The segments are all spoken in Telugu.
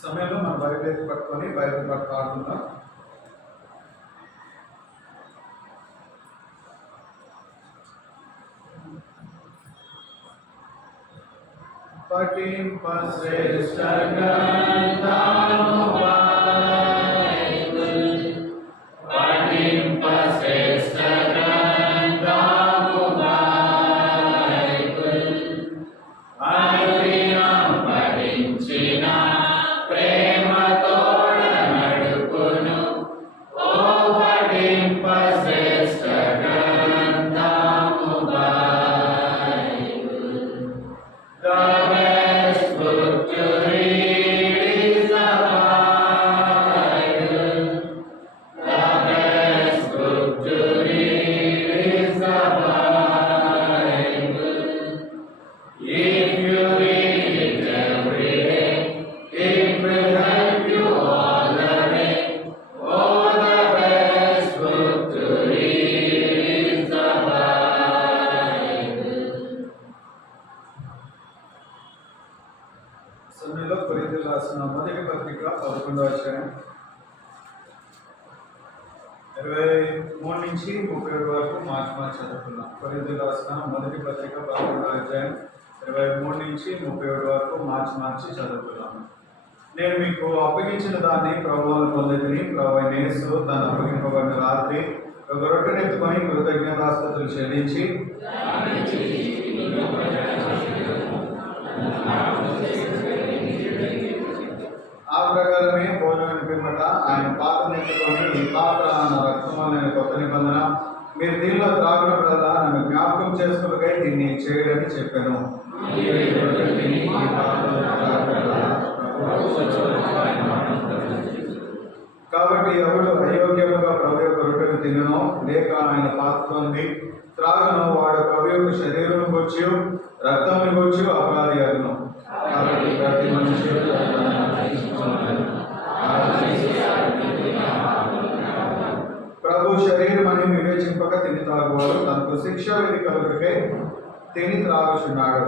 సమయంలో మనం బైబిల్ పట్టుకొని బైబిల్ పట్టుకుందాం. పఠింప శ్రేష్ఠ గ్రంథము బైబిల్, పఠింప శ్రేష్ఠ గ్రంథము బైబిల్, అనుదినం పఠించిన ప్రేమతోడ నడుపును ఓ పఠింప శ్రేష్ఠ గ్రంథము Bible. The best book to read is the Bible. The best book to read is the Bible. If you read it every day, it will help you all the way. Oh, the best book to read is the Bible. సమయంలో కొరింథీయులకు రాసిన మొదటి పత్రిక 11వ అధ్యాయం 23 నుంచి 37 వరకు మార్చి చదువుకున్నాం. కొరింథీయులకు రాసిన మొదటి పత్రిక 11వ అధ్యాయం 23 నుంచి 37 వరకు మార్చి చదువుకున్నాం. నేను మీకు అప్పగించిన దాన్ని ప్రభువును పొందితిని. ప్రభువైన యేసు తను అప్పగింపబడిన రాత్రి ఒక రొట్టెనెత్తుకొని కృతజ్ఞతాస్తుతులు చెల్లించి ఆ ప్రకారమే భోజనం పిమ్మట ఆయన పాత్రనెత్తుకొని ఈ పాత్ర నా రక్తం అనే కొత్త నిబంధన, మీరు దీనిలో త్రాగునప్పుడల్లా నన్ను జ్ఞాపకం చేసుకున్నకై దీన్ని చేయడని చెప్పాను. కాబట్టి ఎవడు అయోగ్యముగా ప్రభు యొక్క రొట్టెను తినను లేక ఆయన పాత్రతోంది త్రాగను వాడు ప్రభు యొక్క శరీరం గొచ్చు రక్తం గొచ్చు అపరాధి అగును. ప్రభు శరీరం అని వివేచింపక తిని తాగువాడు తనకు శిక్ష విధి కలుగుటకై తిని త్రాగుచున్నాడు.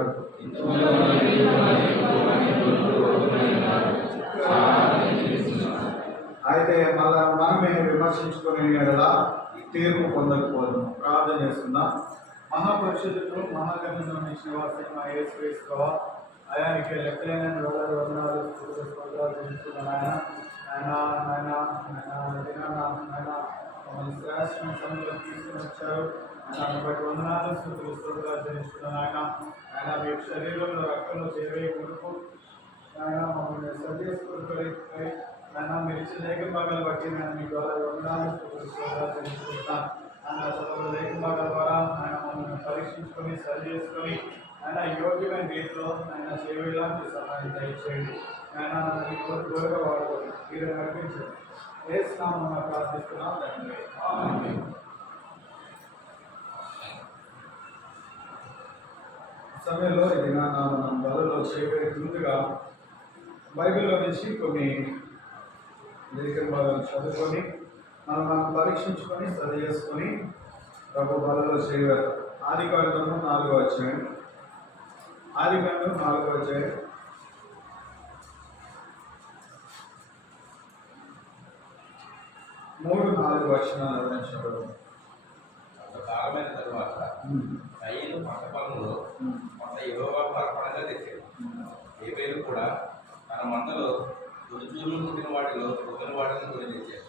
అయితే మళ్ళా మనమే విమర్శించుకునే ఎడల తీర్పు పొందకపోదు. ప్రార్థన చేస్తున్నాం. మహాపరిషత్తులు మహాగణంలో శ్రీవాసైన యేసుక్రీస్తు ఆయనకి లెక్కలైన వందనాలు మమ్మల్ని శ్రేష్ఠమైన సమయంలో తీసుకుని వచ్చారు. దాన్ని బట్టి వందనాలు స్తోత్రాలు చెల్లిస్తున్నాను. ఆయన మీ శరీరంలో రక్తంలో చేరే కొడుకు ఆయన మమ్మల్ని సరిచేసుకుని ఆయన మీరు ఇచ్చిన లేఖ భాగాలు బట్టి నేను మీ ద్వారా వందనాలు స్తోత్రాలు చెల్లిస్తున్నాను. ఆయన చదువు లేఖ భాగాల ద్వారా ఆయన మమ్మల్ని పరీక్షించుకొని సరి చేసుకొని ఆయన యోగ్యమైన రీతిలో ఆయన చేయడానికి సహాయం దయచేయండి. ఆయన మీ కోరికగా వాడుకోండి. మీరు నడిపించండి. ఏసునామమున ప్రార్థిస్తున్నాం తండ్రి. ఆమేన్. సమయంలో ఇది మనం బలలో చేయబోయే ముందుగా బైబిల్లో నుంచి కొన్ని లేఖన భాగాలు చదువుకొని మనం పరీక్షించుకొని సరి చేసుకొని ప్రభు బలలో చేయగలరు. ఆదికాండము 4వ అధ్యాయం. ఆదికాండం 4వ అధ్యాయం 3-4 వచనాలు వివరించబడింది. కొంతకాలమైన తరువాత కయీను పంట పొలంలో కొంత యెహోవాకు అర్పణగా తెచ్చాడు. హేబేలు కూడా తన మందలో తొలిచూలు పుట్టిన వాటిలో పొగిన వాటిని కొని తెచ్చాడు.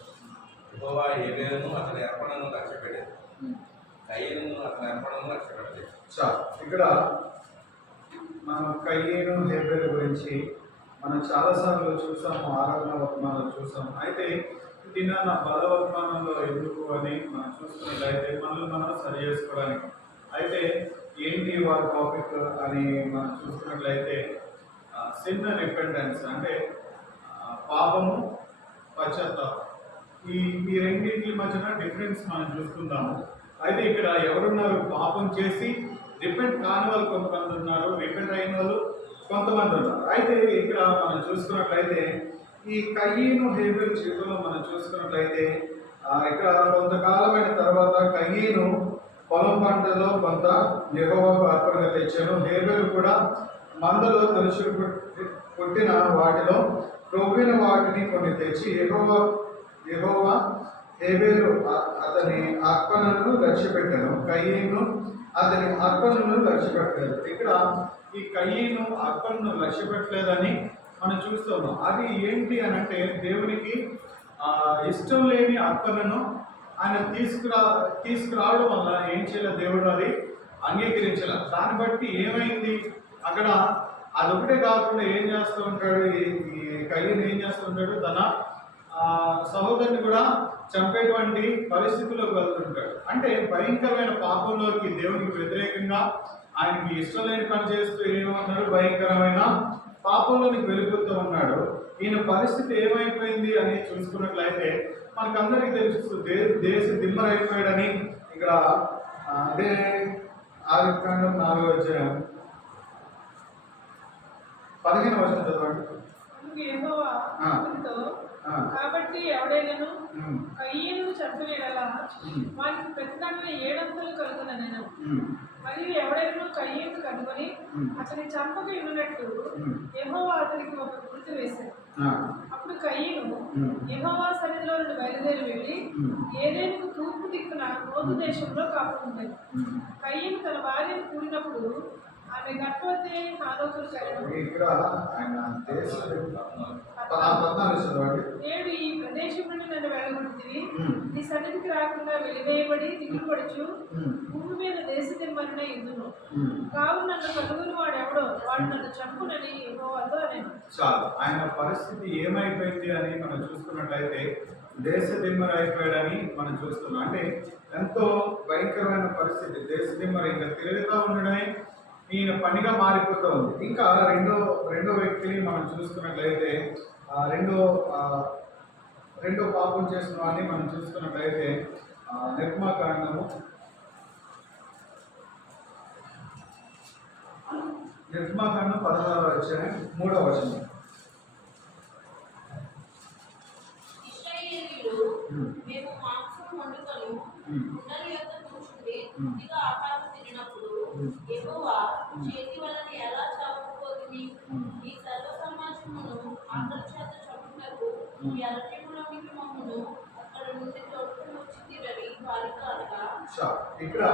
యెహోవా హేబేలును అతని అర్పణను లక్ష్యపెట్టాడు. కయీనును అతని అర్పణను లక్ష్యపెట్టలేదు. ఇక్కడ మనం కయీను హేబేలు గురించి మనం చాలాసార్లు చూసాము. ఆరాధన వర్తమానాలు చూసాము. అయితే నిన్న నా బలవర్తమానంలో ఎందుకు అని మనం చూసుకున్నట్లయితే మనం సరి చేసుకోవడానికి. అయితే ఏంటి వారి టాపిక్ అని మనం చూసుకున్నట్లయితే సిన్ రిపెంటెన్స్ అంటే పాపము పశ్చాత్తాపం. ఈ రెండింటి మధ్యన డిఫరెన్స్ మనం చూసుకుందాము. అయితే ఇక్కడ ఎవరున్నారు? పాపం చేసి రిపెంట్ కాని వాళ్ళు కొంతమంది ఉన్నారు, రిపెంట్ అయిన వాళ్ళు కొంతమంది ఉన్నారు. అయితే ఇక్కడ మనం చూసుకున్నట్లయితే ఈ కయీను హేబేలు జీవితంలో మనం చూసుకున్నట్లయితే ఇక్కడ కొంతకాలమైన తర్వాత కయీను పొలం పంటలో కొంత యెహోవాకు అర్పణగా తెచ్చాను. హేబేలు కూడా మందలో తొలిచి పుట్టిన వాటిలో క్రొవ్విన వాటిని కొన్ని తెచ్చి యెహోవా హేబేలు అతని అర్పణను లక్ష్యపెట్టాను, కయీను అతని అర్పణను లక్ష్యపెట్టలేదు. ఇక్కడ ఈ కయీను అర్పణను లక్ష్యపెట్టలేదని మనం చూస్తున్నాం. అది ఏంటి అని అంటే దేవునికి ఇష్టం లేని అర్పణను ఆయన తీసుకురావడం వల్ల ఏం చేయాలి? దేవుడు అది అంగీకరించాల. దాన్ని బట్టి ఏమైంది అక్కడ? అదొకటే కాకుండా ఏం చేస్తూ ఉంటాడు? ఈ కయీను ఏం చేస్తూ ఉంటాడు? తన సహోదరుని కూడా చంపేటువంటి పరిస్థితుల్లోకి వెళ్తుంటాడు. అంటే భయంకరమైన పాపంలోకి, దేవునికి వ్యతిరేకంగా ఆయనకి ఇష్టం లేని పని చేస్తూ ఏమన్నాడు? భయంకరమైన పాపంలోనికి వెళ్ళిపోతూ ఉన్నాడు. ఈయన పరిస్థితి ఏమైపోయింది అని చూసుకున్నట్లయితే మనకందరికీ తెలుసు, దేశ దిమ్మరైపోయాడని. ఇక్కడ అదే ఆదికాండం 4వ అధ్యాయం 15వ వచనం చదవండి. కాబట్టి ఎవడైనా కయీనును చంపివేయగల వారికి ప్రతిదానిని 7 అంతలు కలుగుననెను. మరియు ఎవడైనా కయీను కనుగొని అతని చంపక ఉన్నట్టు యెహోవా అతనికి ఒక గుర్తు వేశాడు. అప్పుడు కయీను యెహోవా సన్నిధిలో నుండి బయలుదేరి వెళ్ళి ఏదేనుకు తూర్పు దిక్కున నోదు దేశంలో కాపుకుంటాడు. కయీను తన భార్యను కూడినప్పుడు ఆమె గర్భవతి హానోకును కలెను. నేడు ఈ ప్రదేశం నుండి నన్ను వెళ్ళగొడుతుంది, నీ సన్నిధికి రాకుండా వెలివేయబడి దిగులు పడుచు భూమి మీద దేశ దిమ్మరిన ఇందును. కావు నన్ను కలుగుని వాడు ఎవడో వాడు నన్ను చంపునని యెహోవాతో అనెను. చాలు. ఆయన పరిస్థితి ఏమైపోయింది అని మనం చూసుకున్నట్లయితే దేశ దిమ్మరి అయిపోయాడని మనం చూస్తున్నాం. అంటే ఎంతో భయంకరమైన పరిస్థితి. దేశ దిమ్మరి ఇంకా తిరుగుతూ ఉండడమే ఈయన పనిగా మారిపోతూ ఉంది. ఇంకా రెండో వ్యక్తిని మనం చూసుకున్నట్లయితే రెండో పాపం చేసిన వాడిని మనం చూసుకున్నట్లయితే నిర్మాకాండము 16వ అధ్యాయం 3వ వచనం. ఉన్నది యొక్క కూర్చుండి కొద్దిగా ఆహారం తినినప్పుడు యెహోవా చేతి వలన ఎలా చంపుకోతిని ఈ సర్వ సమాజమును అందరి చేత చంపుటకు ఈ అరణ్యములోనికి మమ్మను అక్కడ నుండి తోడుకుని వచ్చిందిరని వారితో అనగా ఇక్కడ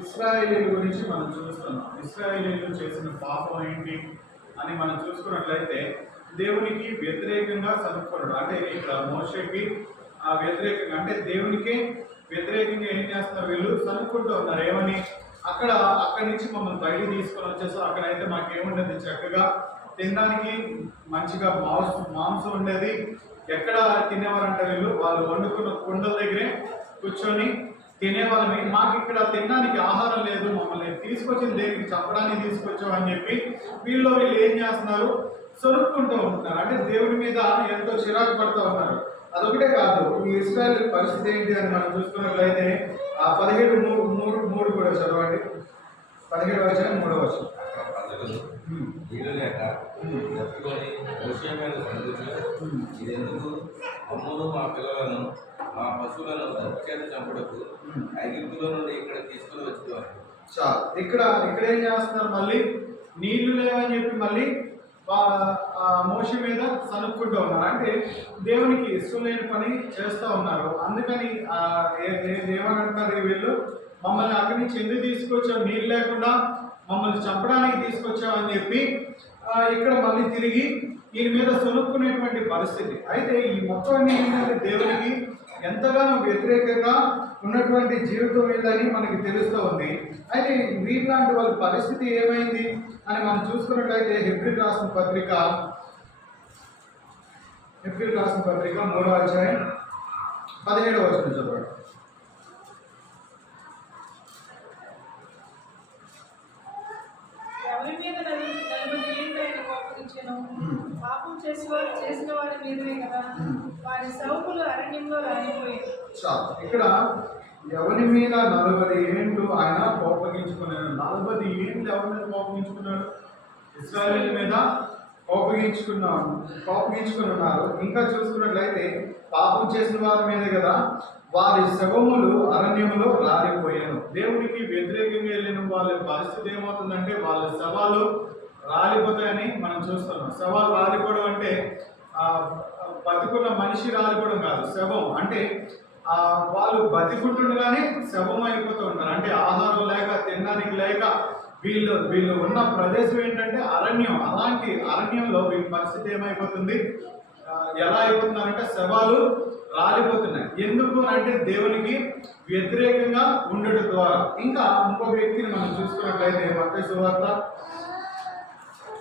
ఇశ్రాయేలీల గురించి మనం చూస్తున్నాం. ఇశ్రాయేలీలు చేసిన పాపం ఏంటి అని మనం చూసుకున్నట్లయితే దేవునికి వ్యతిరేకంగా సనుక్కోవడం. అంటే ఇక్కడ మోషేకి వ్యతిరేకంగా, అంటే దేవునికి వ్యతిరేకంగా ఏం చేస్తున్నారు, వీళ్ళు సనుక్కుంటూ ఉన్నారు. ఏమని, అక్కడి నుంచి మమ్మల్ని బయటికి తీసుకొని వచ్చేసాం. అక్కడైతే మాకేముండేది, చక్కగా తినడానికి మంచిగా మాంసం ఉండేది. ఎక్కడ తినేవారంటే వాళ్ళు వండుకున్న కుండల దగ్గరే కూర్చొని తినేవాళ్ళని. మాకు ఇక్కడ తినడానికి ఆహారం లేదు, మమ్మల్ని తీసుకొచ్చింది దేనికి, చంపడానికి తీసుకొచ్చాం అని చెప్పి వీళ్ళు ఏం చేస్తున్నారు, సొరుక్కుంటూ ఉంటున్నారు. అంటే దేవుడి మీద ఎంతో చిరాకు పడుతూ ఉన్నారు. అదొకటే కాదు, ఈ ఇశ్రాయేల్ పరిస్థితి ఏంటి అని మనం చూసుకున్నట్లయితే 17:3 కూడా చదవండి. 17:3 అక్కడ ప్రజలు నీళ్ళు లేక తప్పుకొని మోషే మీద సనుగుచు, ఇదెందుకు అమ్మును మా పిల్లలను మా పశువులను చేత చంపుటకు ఐగుప్తులో నుండి ఇక్కడ తీసుకుని వచ్చేవారు. చాలు. ఇక్కడ ఏం చేస్తున్నారు, మళ్ళీ నీళ్లు లేవని చెప్పి మళ్ళీ మోషే మీద సనుక్కుంటూ ఉన్నారు. అంటే దేవునికి ఇష్టం లేని పని చేస్తూ ఉన్నారు. అందుకని ఏమనంటారు వీళ్ళు, మమ్మల్ని అక్కడి నుంచి ఎందుకు తీసుకొచ్చావు, నీళ్ళు లేకుండా మమ్మల్ని చంపడానికి తీసుకొచ్చావు అని చెప్పి ఇక్కడ మళ్ళీ తిరిగి ఈయన మీద సొనుక్కునేటువంటి పరిస్థితి. అయితే ఈ మొత్తం ఏంటంటే దేవునికి ఎంతగానో వ్యతిరేకంగా ఉన్నటువంటి జీవితం ఏందని మనకి తెలుస్తూ ఉంది. అయితే వీళ్ళలాంటి వాళ్ళ పరిస్థితి ఏమైంది అని మనం చూసుకున్నట్లయితే హెబ్రీయులకు రాసిన పత్రిక 3వ అధ్యాయం 17వ వచనం చదవండి. ఎవరి మీద 40 ఏళ్ళు ఆయన కోపగించెను, పాపం చేసిన వారి మీదనే కదా, వారి సౌకులు అరణ్యంలో రాలిపోయాయి. చాలు. ఇక్కడ ఎవరి మీద 40 ఏండ్లు ఆయన కోపగించుకున్నాడు. 40 ఏండ్లు ఎవరి మీద కోపగించుకున్నాడు, ఇశ్రాయేలు మీద కోపగించుకుని ఉన్నారు. ఇంకా చూసుకున్నట్లయితే పాపం చేసిన వారి మీద కదా, వారి శవములు అరణ్యములో రాలిపోయాను. దేవునికి వ్యతిరేకంగా వెళ్ళిన వాళ్ళ పరిస్థితి ఏమవుతుందంటే వాళ్ళ శవాలు రాలిపోతాయని మనం చూస్తున్నాం. శవాలు రాలిపోవడం అంటే బతికున్న మనిషి రాలిపోవడం కాదు, శవం అంటే వాళ్ళు బతికుంటుండగానే శవం అయిపోతూ ఉంటారు. అంటే ఆహారం లేక, తినడానికి లేక వీళ్ళు ఉన్న ప్రదేశం ఏంటంటే అరణ్యం. అలాంటి అరణ్యంలో వీళ్ళ పరిస్థితి ఏమైపోతుంది, ఎలా అయిపోతున్నారంటే శవాలు రాలిపోతున్నాయి. ఎందుకు అంటే దేవునికి వ్యతిరేకంగా ఉండడం ద్వారా. ఇంకా ఇంకో వ్యక్తిని మనం చూసుకున్నట్లయితే మత్తయి సువార్త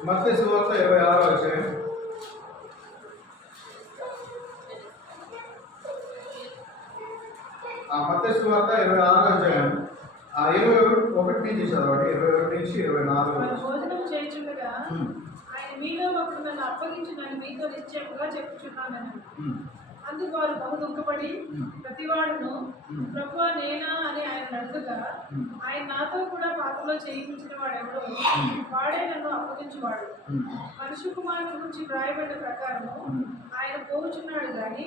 26వ అధ్యాయం. మత్తయి సువార్త 26వ అధ్యాయం 21 నుంచి చదవండి. 21 నుంచి 24. భోజనం చేయుచుండగా ఆయన మీలో ఒకడు నన్ను అప్పగించి నన్ను మీతో నిశ్చయముగా చెప్పుచున్నానని. అందుకు వారు బహు దుఃఖపడి ప్రతివాడును ప్రభువా నేనా అని ఆయన అడుగుగా, ఆయన నాతో కూడా పాపంలో చేయించిన వాడెవడో వాడే నన్ను అప్పగించువాడు. మనుష్య కుమారుని గురించి వ్రాయబడిన ప్రకారము ఆయన పోవుచున్నాడు కానీ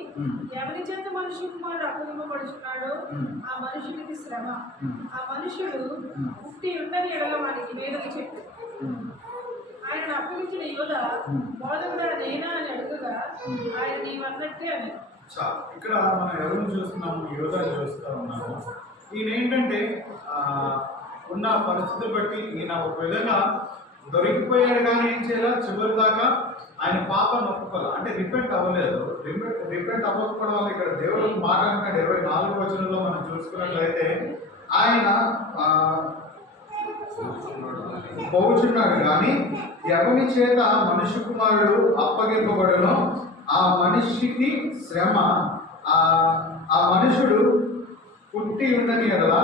ఎవరి చేత మనుష్య కుమారుడు అప్పగింపబడుచున్నాడో ఆ మనుషుడికి శ్రమ. ఆ మనుషుడు పుట్టి ఉండని ఎడల వానికి వేదన చెప్పు. ఆయన అప్పగించిన యోధ బోధకుడా నేనా అని అడుగుగా ఆయన నీవన్నట్టే అని. ఇక్కడ మనం ఎవరిని చూస్తున్నాము, యోధాని చూస్తూ ఉన్నాము. ఈయన ఏంటంటే ఉన్న పరిస్థితులు బట్టి ఈయన ఒక విధంగా దొరికిపోయాడు కానీ ఏం చేయాలి, చివరి దాకా ఆయన పాపాన్ని ఒప్పుకోవాలి. అంటే రిపెంట్ అవ్వలేదు. రిపెంట్ అవ్వకపోవడం వల్ల ఇక్కడ దేవుడు మాట్లాడుతున్నాడు. 24వ వచనంలో మనం చూసుకున్నట్లయితే ఆయన పోవుచున్నాడు కానీ ఎవరి చేత మనుష్య కుమారుడు అప్పగింపబడునో ఆ మనిషికి శ్రమ. ఆ మనుషుడు పుట్టి ఉండని కదా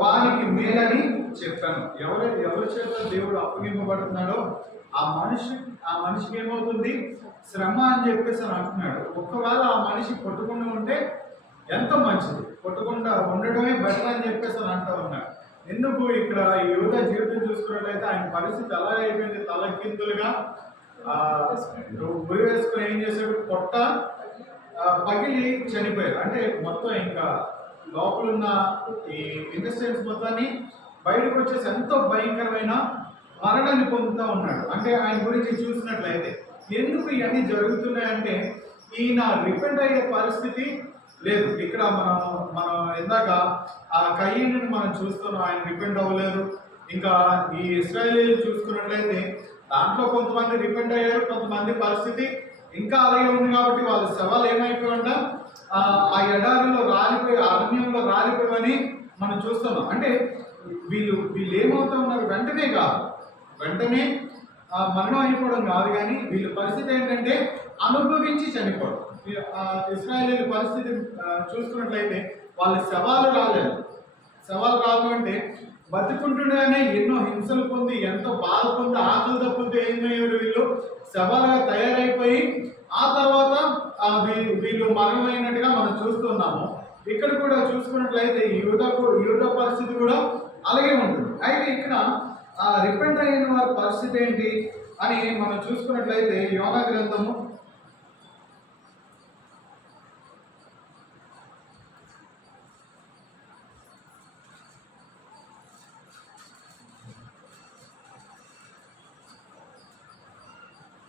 వానికి మేలని చెప్పాను. ఎవరి చేత దేవుడు అప్పగింపబడుతున్నాడో ఆ మనిషికి ఏమవుతుంది, శ్రమ అని చెప్పేసి అని అంటున్నాడు. ఒకవేళ ఆ మనిషి కొట్టకుండా ఉంటే ఎంతో మంచిది, కొట్టకుండా ఉండడమే బెటర్ అని చెప్పేసి అని అంటూ ఉన్నాడు. ఎందుకు ఇక్కడ ఈ యువత జీవితం చూసుకున్నట్లయితే ఆయన పరిస్థితి ఎలా అయిపోయింది, తలకిందులుగా ఉరి వేసుకుని ఏం చేశాడు, పొట్ట పగిలి చనిపోయారు. అంటే మొత్తం ఇంకా లోపల ఉన్న ఈ ఇంటెస్టైన్స్ మొత్తాన్ని బయటకు వచ్చేసి ఎంతో భయంకరమైన మరణాన్ని పొందుతూ ఉన్నాడు. అంటే ఆయన గురించి చూసినట్లయితే ఎందుకు ఇవన్నీ జరుగుతున్నాయంటే ఈయన రిపెంట్ అయ్యే పరిస్థితి లేదు. ఇక్కడ మనం ఇందాక ఆ కయ్యను మనం చూస్తున్నాం, ఆయన రిపెంట్ అవ్వలేదు. ఇంకా ఈ ఇశ్రాయేలీలు చూసుకున్నట్లయితే దాంట్లో కొంతమంది రిపెంట్ అయ్యారు, కొంతమంది పరిస్థితి ఇంకా అలాగే ఉంది. కాబట్టి వాళ్ళ శవాలు ఏమైపోయింట ఆ ఎడారిలో రాలిపోయి, అరణ్యంలో రాలిపోయని మనం చూస్తున్నాం. అంటే వీళ్ళు ఏమవుతా ఉన్నారు, వెంటనే మరణం అయిపోవడం కాదు, కానీ వీళ్ళ పరిస్థితి ఏంటంటే అనుభవించి చనిపోవడం. ఇశ్రాయేలీల పరిస్థితి చూసుకున్నట్లయితే వాళ్ళ శవాలు రాదు అంటే బతుకుంటుండగానే ఎన్నో హింసలు పొంది, ఎంతో బాధ పొంది, ఆకలి తప్పులతో ఏమయ్యారు వీళ్ళు శవాలుగా తయారైపోయి ఆ తర్వాత వీళ్ళు మరణమైనట్టుగా మనం చూస్తున్నాము. ఇక్కడ కూడా చూసుకున్నట్లయితే యూద పరిస్థితి కూడా అలాగే ఉంటుంది. అయితే ఇక్కడ రిపెంట్ అయిన వారి పరిస్థితి ఏంటి అని మనం చూసుకున్నట్లయితే యోనా గ్రంథము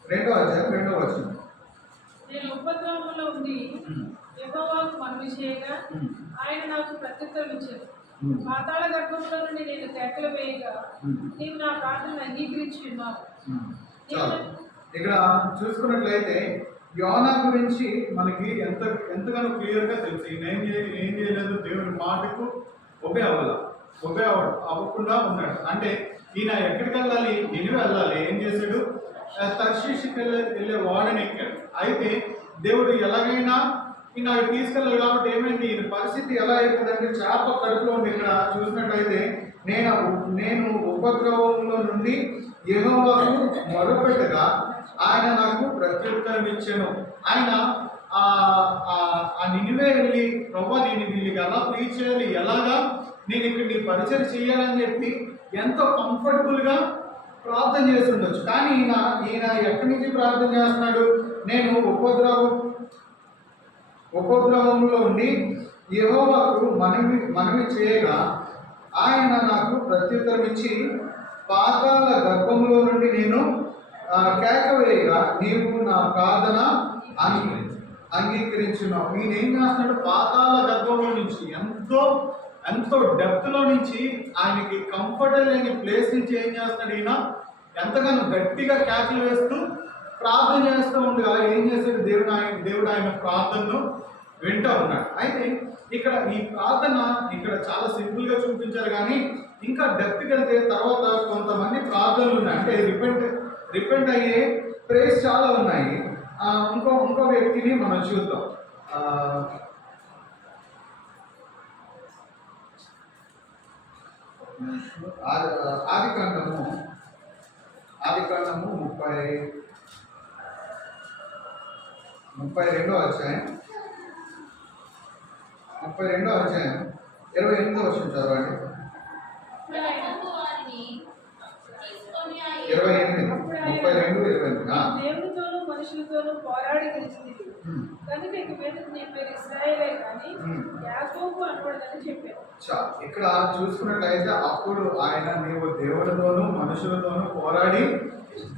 2వ అధ్యాయం 2వ వచనం. నేను ఉపద్రవంలో ఉండి యెహోవాకు మనవి చేయగా ఆయన నాకు ప్రత్యుత్తరం ఇచ్చాడు. పాతాళ గర్భంలో నుండి నేను కేకలు వేయగా నీవు నా ప్రార్థనను అంగీకరించి ఉన్నావు. ఇక్కడ చూసుకున్నట్లయితే యోనా గురించి మనకి ఎంతగానో క్లియర్గా తెలుసు. ఏం చేయలేదు, దేవుని మాటకు ఒబే అవ్వకుండా ఉన్నాడు. అంటే ఈయన ఎక్కడికి వెళ్ళాలి, నినివే వెళ్ళాలి. ఏం చేశాడు, తర్షీషుకి వెళ్ళే వాడని ఎక్కాడు. అయితే దేవుడు ఎలాగైనా ఈయన తీసుకెళ్ళాలి. కాబట్టి ఏమైంది, ఈయన పరిస్థితి ఎలా అయిపోయిందంటే చేప కడుపులో ఉండి ఇక్కడ చూసినట్లయితే నేను ఉపద్రవంలో నుండి యెహోవాకు మొరపెట్టగా ఆయన నాకు ప్రత్యుత్తరం ఇచ్చాను. ఆయన ఆ నినివే వెళ్ళి ప్రభా నేను వీళ్ళకి ఎలా ప్రీచ్ చేయాలి, ఎలాగా నేను ఇక్కడ నీ పరిచయం చేయాలని చెప్పి ఎంతో కంఫర్టబుల్గా ప్రార్థన చేసి ఉండొచ్చు. కానీ ఈయన ఎక్కడి నుంచి ప్రార్థన చేస్తున్నాడు, నేను ఉపద్రవంలో ఉండి యెహోవాకు మనవి చేయగా ఆయన నాకు ప్రత్యుత్తరం ఇచ్చి పాతాళ గర్భంలో నుండి నేను కేక వేయగా నీవు నా ప్రార్థన అంగీకరించున్నావు. ఈయన ఏం చేస్తున్నాడు, పాతాళ గర్భంలో నుంచి ఎంతో డెప్త్లో నుంచి ఆయనకి కంఫర్టబుల్ లేని ప్లేస్ నుంచి ఏం చేస్తున్నాడు, ఈయన ఎంతగానో గట్టిగా కేకలు వేస్తూ ప్రార్థన చేస్తూ ఉండగా ఏం చేశాడు, దేవుడు ఆయన ప్రార్థనను వింటూ ఉన్నాడు. అయితే ఇక్కడ ఈ ప్రార్థన ఇక్కడ చాలా సింపుల్గా చూపించారు, కానీ ఇంకా డెప్త్కి వెళ్తే తర్వాత కొంతమంది ప్రార్థనలు ఉన్నాయి. అంటే రిపెంట్ అయ్యే ప్రేస్ చాలా ఉన్నాయి. ఇంకో వ్యక్తిని మనం చూద్దాం. ఆది కాండము 32వ అధ్యాయం 28వ వచనం చదవండి. 32:28. దేవునితోనూ మనుషులతోనూ పోరాడి గెలిచింది కనుక ఇక మీద నీ పేరు ఇశ్రాయేలే కానీ యాకోబు అనబడదని చెప్పాను. ఇక్కడ చూసుకున్నట్లయితే అప్పుడు ఆయన నీవు దేవునితోనూ మనుషులతోనూ పోరాడి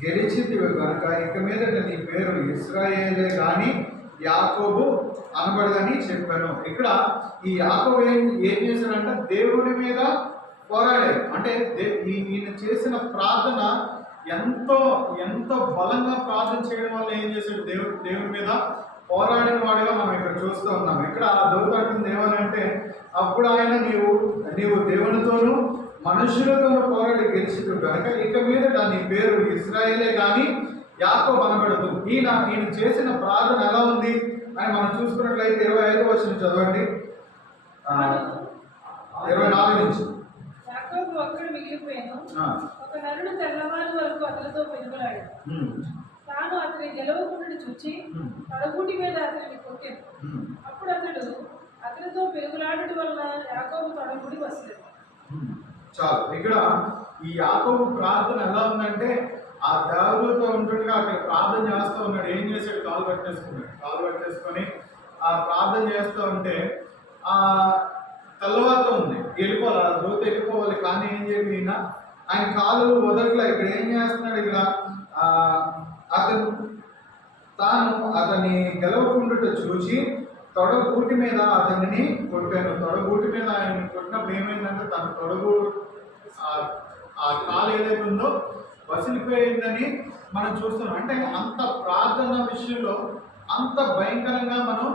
గెలిచింది కనుక ఇక మీద నీ పేరు ఇశ్రాయేలే కానీ యాకోబు అనబడదని చెప్పాను. ఇక్కడ ఈ యాకోబు ఏం చేశాడంటే దేవుడి మీద పోరాడాడు. అంటే ఈయన చేసిన ప్రార్థన ఎంతో బలంగా ప్రార్థన చేయడం వల్ల ఏం చేశాడు, దేవుడి మీద పోరాడిన వాడిగా మనం ఇక్కడ చూస్తూ ఉన్నాం. ఇక్కడ దొరుకుతుంది ఏమనంటే అప్పుడు ఆయన నీవు దేవునితోనూ మనుషులతోనూ పోరాడి గెలిచిదు కనుక ఇక మీద నీ పేరు ఇశ్రాయేలే కానీ యాకోబు అనబడదు. ఈయన చేసిన ప్రార్థన ఎలా ఉంది అని మనం చూసుకున్నట్లయితే 25వ వచనం చదవండి. 24 నుంచి. యాకోబు ఒక్కడు మిగిలిపోయాను. ఒక నరుడు తెల్లవారు వరకు అతనితో పెనుగులాడాడు. తాను అతని గెలవకుండా చూచి తడగూటి మీద అతనిని కొట్టాడు. అప్పుడు అతనితో పెనుగులాడటం వలన యాకోబు తడగూడి వస్తాడు. చాలు. ఇక్కడ ఈ యాకోబు ప్రార్థన ఎలా ఉందంటే ఆ దేవుడితో ఉంటుండగా అక్కడ ప్రార్థన చేస్తూ ఉన్నాడు. ఏం చేశాడు, కాలు పట్టేసుకొని ఆ ప్రార్థన చేస్తూ ఉంటే తెల్లవారుతో ఉంది, వెళ్ళిపోవాలి, ఆ దూత వెళ్ళిపోవాలి. కానీ ఏం చేయాలి, ఈయన ఆయన కాలు వదలట్లే. ఇక్కడ ఏం చేస్తున్నాడు, ఇక్కడ అతను అతన్ని గెలవకుండుట చూసి తొడగూటి మీద అతనిని కొట్టాను. తొడగూటి మీద ఆయన కొట్టినప్పుడు ఏమైందంటే తన తొడగు ఆ కాలు ఏదైతే ఉందో వసిలిపోయిందని మనం చూస్తున్నాం. అంటే అంత ప్రార్థన విషయంలో అంత భయంకరంగా మనం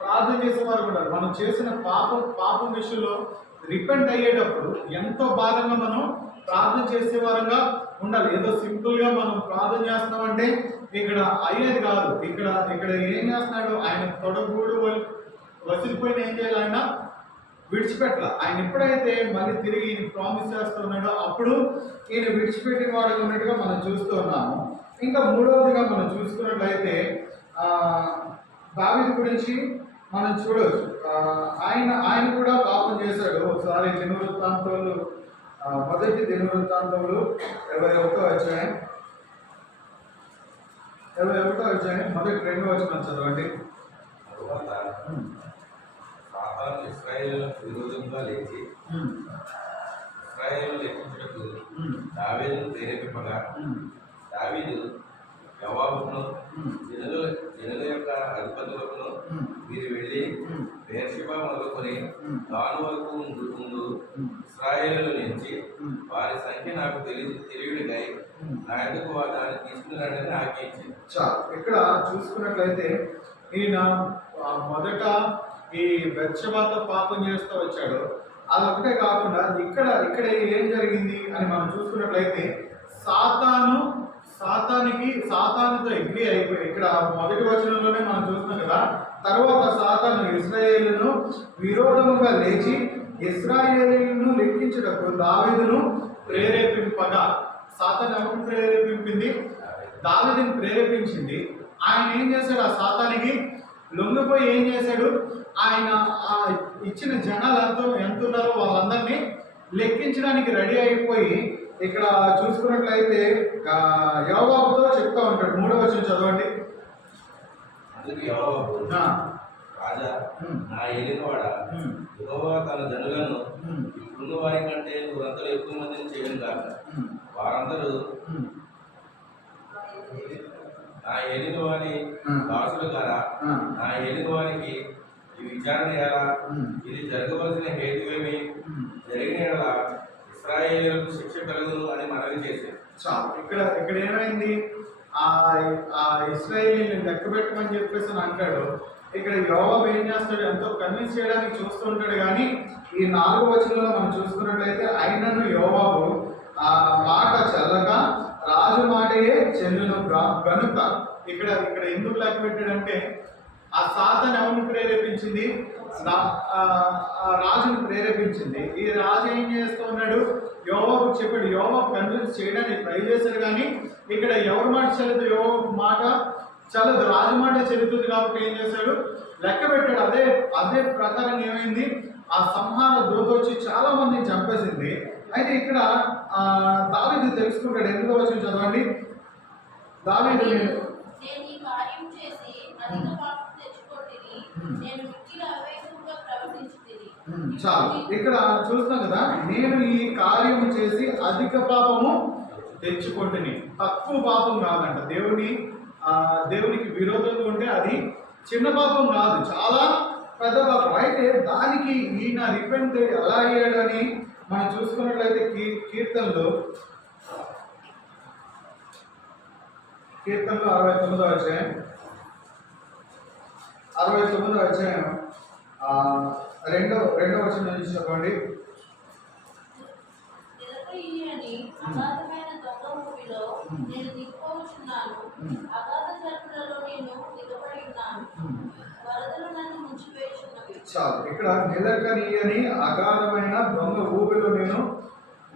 ప్రార్థన చేసేవారు కూడా. మనం చేసిన పాపం విషయంలో రిపెంట్ అయ్యేటప్పుడు ఎంతో బాధంగా మనం ప్రార్థన చేసేవారంగా ఉండాలి. ఏదో సింపుల్గా మనం ప్రార్థన చేస్తున్నామంటే ఇక్కడ అయ్యేది కాదు. ఇక్కడ ఏం చేస్తున్నాడు, ఆయన తొడగూడు వసిలిపోయిన ఏం చేయాలి, ఆయన విడిచిపెట్టాల. ఆయన ఎప్పుడైతే మళ్ళీ తిరిగి ఈయన ప్రామిస్ చేస్తున్నాడో అప్పుడు ఈయన విడిచిపెట్టిన వాడు ఉన్నట్టుగా మనం చూస్తూ ఉన్నాము. ఇంకా మూడవదిగా మనం చూసుకున్నట్లయితే దావీదు గురించి మనం చూడవచ్చు. ఆయన కూడా పాపం చేశాడు. ఒకసారి దినవృత్తాంతములు మొదటి దినవృత్తాంతములు 21వ అధ్యాయం మొదటి 2వ వచనం చదవండి. సాతాను ఇశ్రాయేలులకు విరోధంగా లేచి ఇశ్రాయేలు లెక్కించుటకు దావీదును ప్రేరేపింపగా దావీదు యోవాబును జనుల యొక్క అధిపతులకు మీరు వెళ్ళి బెర్షెబా మొదలుకొని దాను వరకు ముందు ఇశ్రాయేలు నుంచి వారి సంఖ్య నాకు తెలియడుకై నా ఎందుకు దాన్ని తీసుకుని రండి ఆజ్ఞయించింది. ఇక్కడ చూసుకున్నట్లయితే ఈయన మొదట ఈ బెర్షెబాతో పాపం చేస్తూ వచ్చాడు. అదొకటే కాకుండా ఇక్కడ ఏం జరిగింది అని మనం చూసుకున్నట్లయితే సాతానుతో అగ్రీ అయిపోయి, ఇక్కడ మొదటి వచనంలోనే మనం చూస్తున్నాం కదా. తర్వాత సాతాను ఇశ్రాయేలును విరోధముగా లేచి ఇశ్రాయేలును లెక్కించుటకు దావీదును ప్రేరేపింపగా, సాతాను ఎవరిని ప్రేరేపించింది, దావీదుని ప్రేరేపించింది. ఆయన ఏం చేశాడు, ఆ సాతానికి లొంగిపోయి ఏం చేశాడు, ఆయన ఇచ్చిన జనాలు ఎంత ఉన్నారో వాళ్ళందరినీ లెక్కించడానికి రెడీ అయిపోయి, ఇక్కడ చూసుకున్నట్లయితే యోవాబుతో చెప్తా ఉంటాడు. 3వ వచనం చదవండి. అందుకు యోవాబు, రాజా నా ఏలినవాడ, యెహోవా తన జనులను ఇప్పుడున్న వారి కంటే నూరంతలు ఎక్కువ మందిని చేయడం కాక వారందరూ నా ఏలిన వారి దాసులు గారా, నా ఏలిన వారికి ఈ విచారణ ఎలా, ఇది జరగవలసిన హేతువేమి, జరిగిన ఎలా ఇశ్రాయేలులకు శిక్ష కలుగును అని మనవి చేశారు. ఇక్కడ ఏమైంది, ఆ ఇశ్రాయేలుని లెక్క పెట్టమని చెప్పేసి అని అంటాడు. ఇక్కడ యోవాబు ఏం చేస్తాడు, ఎంతో కన్విన్స్ చేయడానికి చూస్తూ ఉంటాడు. కానీ ఈ 4వ వచనంలో మనం చూసుకున్నట్లయితే అయినను యోవాబు ఆ మాట చెల్లక రాజు మాటయే చెల్లును గనుక, ఇక్కడ ఎందుకు లెక్క పెట్టాడంటే ఆ సాతాను ఎవరిని ప్రేరేపించింది, రాజును ప్రేరేపించింది. ఈ రాజు ఏం చేస్తూ ఉన్నాడు, యోవాబు చెప్పాడు. యోవాబు కన్విన్స్ చేయడానికి ట్రై చేశాడు. కానీ ఇక్కడ ఎవరి మాట చెల్లదు, యోవాబు మాట చెల్లదు, రాజు మాట చెల్లుతుంది. కాబట్టి ఏం చేశాడు, లెక్క పెట్టాడు. అదే ప్రకారం ఏమైంది, ఆ సంహార దూత వచ్చి చాలా మందిని చంపేసింది. అయితే ఇక్కడ దావీదు తెలుసుకుంటాడు. ఎందుకు వచ్చింది చదవండి. దావీదు నేను ఈ కార్యం చేసి అధిక పాపం తెచ్చుకొంటిని, నేను మిక్కిలి అవివేకముగా ప్రవర్తించితిని. చాలు, ఇక్కడ చూస్తున్నాం కదా, నేను ఈ కార్యము చేసి అధిక పాపము తెచ్చుకుంటుని. తక్కువ పాపం కాదంట. దేవునికి విరోధంగా ఉంటే అది చిన్న పాపం కాదు, చాలా పెద్ద పాపం. అయితే దానికి ఈయన రిపెంట్ ఎలా అయ్యాడని మనం చూసుకున్నట్లయితే కీర్తనలు 69వ అధ్యాయం 2వ వచనం నుంచి చెప్పండి. అగాధమైన దొంగ ఊపిలో నేను దిగిపోవచ్చున్నాను, అగాధ జలములలో నేను దిగబడి ఉన్నాను, వరదలు నన్ను ముంచివేయుచున్నవి. చాలు, ఇక్కడ నిలకనీయని అగాధమైన దొంగ ఊపిలో నేను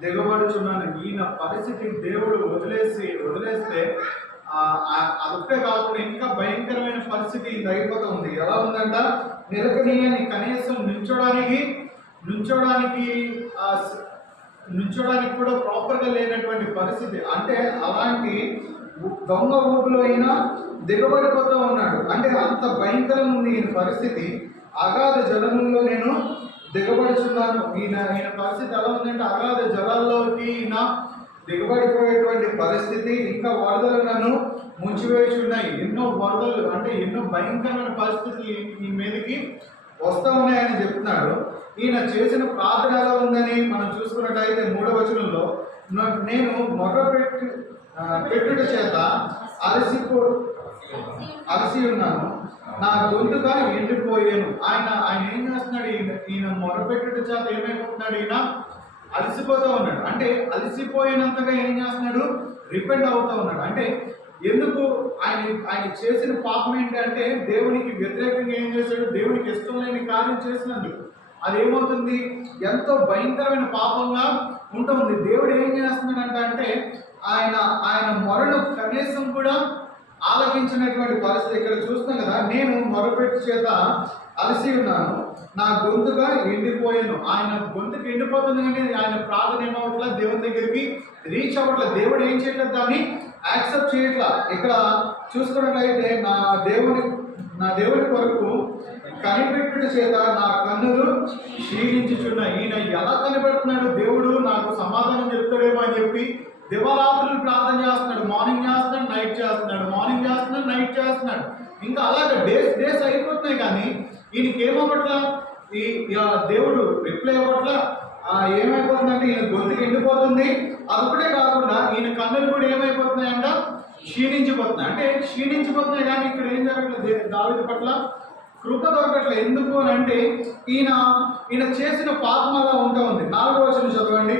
దిగబడుచున్నాను. ఈయన పరిస్థితి దేవుడు వదిలేస్తే అదొక్కటే కాకుండా ఇంకా భయంకరమైన పరిస్థితి ఇది అయిపోతుంది. ఎలా ఉందంట, నిలకనీయని కనీసం నుంచోడానికి కూడా ప్రాపర్గా లేనటువంటి పరిస్థితి. అంటే అలాంటి దొంగ ఊపిలో అయినా దిగబడిపోతూ ఉన్నాడు. అంటే అంత భయంకరంగా ఉంది ఈయన పరిస్థితి. అగాధ జలముల్లో నేను దిగబడుచున్నాను. ఈయన పరిస్థితి ఎలా ఉందంటే అగాధ జలాల్లోకి ఈయన దిగబడిపోయేటువంటి పరిస్థితి. ఇంకా వరదలు నన్ను ముంచివేసి ఉన్నాయి. ఎన్నో వరదలు అంటే ఎన్నో భయంకరమైన పరిస్థితులు ఈ మీదకి వస్తూ ఉన్నాయని చెప్తున్నాడు. ఈయన చేసిన ప్రార్థన ఎలా ఉందని మనం చూసుకున్నట్టయితే 3వ వచనంలో, నేను పెట్టుట చేత అలసి ఉన్నాను, నా గొంతుగా ఎండిపోయాను. ఆయన ఏం చేస్తున్నాడు? ఈయన మొరపెట్టుట చేత ఏమైపోతున్నాడు? ఈయన అలసిపోతూ ఉన్నాడు. అంటే అలసిపోయినంతగా ఏం చేస్తున్నాడు? రిపెంట్ అవుతూ ఉన్నాడు. అంటే ఎందుకు ఆయన చేసిన పాపం ఏంటంటే దేవునికి వ్యతిరేకంగా ఏం చేశాడు? దేవునికి ఇష్టం లేని కార్యం చేసినందుకు అదేమవుతుంది? ఎంతో భయంకరమైన పాపంగా ఉంటుంది. దేవుడు ఏం చేస్తున్నాడంట అంటే ఆయన మొరను కనీసం కూడా ఆలకించినటువంటి పరిస్థితి ఇక్కడ చూస్తున్నాం కదా. నేను మొరపెట్టు చేత అలసి ఉన్నాను, నా గొంతుగా ఎండిపోయాను. ఆయన గొంతుకు ఎండిపోతుంది కానీ ఆయన ప్రార్థన ఏమవట్లా, దేవుని దగ్గరికి రీచ్ అవ్వట్లేదు. దేవుడు ఏం చేయట్లేదు, దాన్ని యాక్సెప్ట్ చేయట్లా. ఇక్కడ చూసుకున్నట్లయితే నా దేవుని కొరకు కనిపెట్టుట చేత నా కన్నులు క్షీణించుచున్నాయి. ఈయన ఎలా కనిపెడుతున్నాడు? దేవుడు నాకు సమాధానం చెప్తాడేమో అని చెప్పి దివారాత్రులు ప్రార్థన చేస్తున్నాడు. మార్నింగ్ చేస్తున్నాడు, నైట్ చేస్తున్నాడు, మార్నింగ్ చేస్తున్నాడు, నైట్ చేస్తున్నాడు. ఇంకా అలాగే డేస్ అయిపోతున్నాయి కానీ ఈయనకి ఏమవ్వట్లా, దేవుడు రిప్లై అవ్వట్లా. ఏమైపోతుందంటే ఈయన గొంతుకి ఎండిపోతుంది. అదొకటే కాకుండా ఈయన కన్నులు కూడా ఏమైపోతున్నాయంట? క్షీణించిపోతున్నాయి. అంటే క్షీణించిపోతున్నాయి కానీ ఇక్కడ ఏం జరగట్లేదు, దావీదు పట్ల కృప దొరకట్లేదు. ఎందుకు అని అంటే ఈయన చేసిన పాపం అలా ఉంటా ఉంది. 4వ వచనం చదవండి.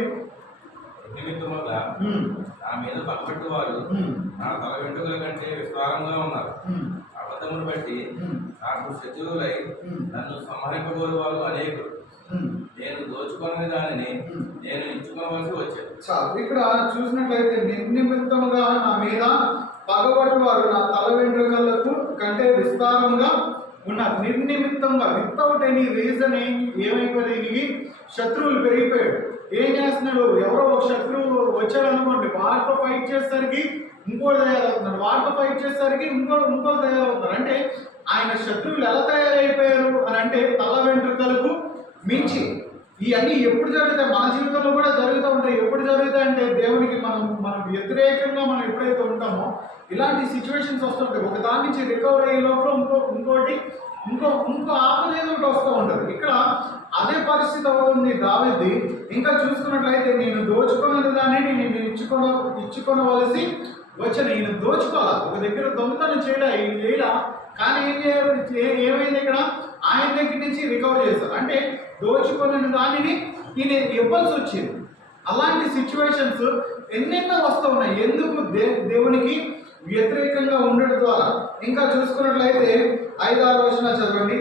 నిమిత్తముగా నా మీద పగబట్టి వారు నా తల వెంట్రుకల కంటే విస్తారంగా ఉన్నారు. అబద్ధమును బట్టి నాకు శత్రువులై నన్ను సంహరింపబోరు వారు అనేకులు. నేను దోచుకున్న దానిని నేను ఇచ్చుకోవలసి వచ్చాను. చాలు. ఇక్కడ చూసినట్లయితే నిర్నిమిత్తముగా నా మీద పగబట్టి వారు నా తల వెంట్రుకలకు కంటే విస్తారంగా ఉన్నారు. నిర్నిమిత్తంగా, వితౌట్ ఎనీ రీజన్ ఏమైపోయింది? శత్రువులు పెరిగిపోయాడు. ఏం చేస్తున్నాడు? ఎవరో ఒక శత్రువు వచ్చాడు అనుకోండి, వారితో ఫైట్ చేసేసరికి ఇంకోటి తయారవుతున్నాడు, వారితో ఫైట్ చేసేసరికి ఇంకోటి తయారవుతున్నారు. అంటే ఆయన శత్రువులు ఎలా తయారైపోయారు అని అంటే తల వెంట్రుకలకు మించి. ఇవన్నీ ఎప్పుడు జరుగుతాయి? మన జీవితంలో కూడా జరుగుతూ ఉంటాయి. ఎప్పుడు జరుగుతాయి అంటే దేవునికి మనం వ్యతిరేకంగా మనం ఎప్పుడైతే ఉంటామో ఇలాంటి సిచ్యువేషన్స్ వస్తుంటాయి. ఒక దాని నుంచి రికవర్ అయ్యే లోపల ఇంకో ఆపద ఏదో ఒకటి వస్తూ ఉంటుంది. ఇక్కడ అదే పరిస్థితి అవుతుంది దావీదు. ఇంకా చూసుకున్నట్లయితే నేను దోచుకున్నది దాన్ని నేను ఇచ్చుకోవలసి వచ్చిన. ఈయన దోచుకోవాలి, ఒక దగ్గర దొంగతనం చేయడా కానీ ఏమైంది? ఇక్కడ ఆయన దగ్గర నుంచి రికవర్ చేస్తారు. అంటే దోచుకున్న దానిని ఈయన ఇవ్వాల్సి వచ్చింది. అలాంటి సిచ్యువేషన్స్ ఎన్నెన్నో వస్తూ ఉన్నాయి. ఎందుకు? దేవునికి వ్యతిరేకంగా ఉండడం ద్వారా. ఇంకా చూసుకున్నట్లయితే 5-6 వచనాలు చదవండి.